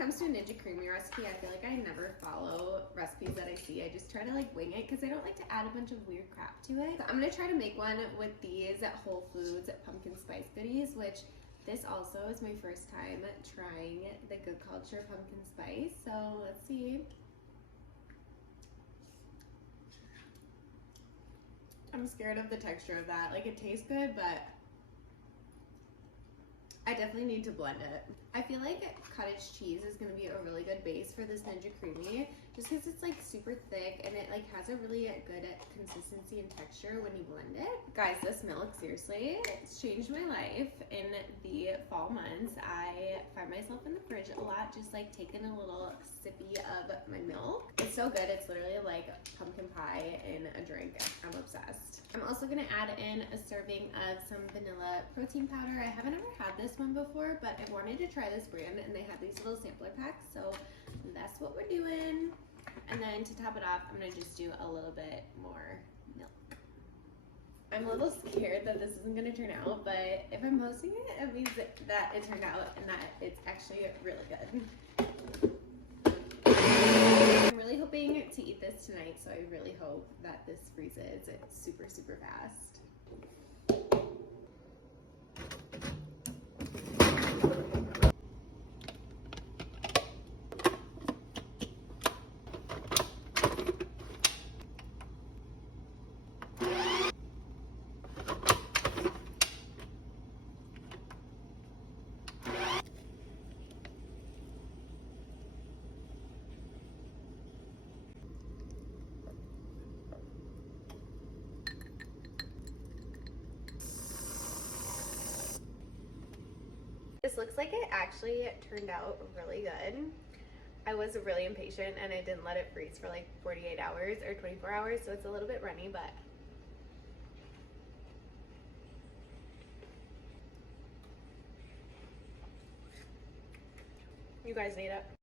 comes to a Ninja Creami recipe, I feel like I never follow recipes that I see. I just try to like wing it because I don't like to add a bunch of weird crap to it. So I'm gonna try to make one with these Whole Foods pumpkin spice goodies, which this also is my first time trying the Good Culture pumpkin spice. So let's see. I'm scared of the texture of that. Like, it tastes good, but I definitely need to blend it. I feel like cottage cheese is gonna be a really good base for this Ninja Creami, just because it's like super thick and it like has a really good consistency and texture when you blend it. Guys, this milk, seriously, it's changed my life. In the fall months, I find myself in the fridge a lot, just like taking a little sippy of my milk. It's so good. It's literally like pumpkin pie in a drink. I'm obsessed. I'm also gonna add in a serving of some vanilla protein powder. I haven't ever had this one before, but I wanted to try this brand and they have these little sampler packs, so that's what we're doing. And then to top it off, I'm gonna just do a little bit more milk. I'm a little scared that this isn't gonna turn out, but if I'm posting it, it means that it turned out and that it's actually really good. I'm really hoping to eat this tonight, so I really hope that this freezes super, super fast. This looks like it actually turned out really good. I was really impatient and I didn't let it freeze for like 48 hours or 24 hours, so it's a little bit runny, but you guys need it.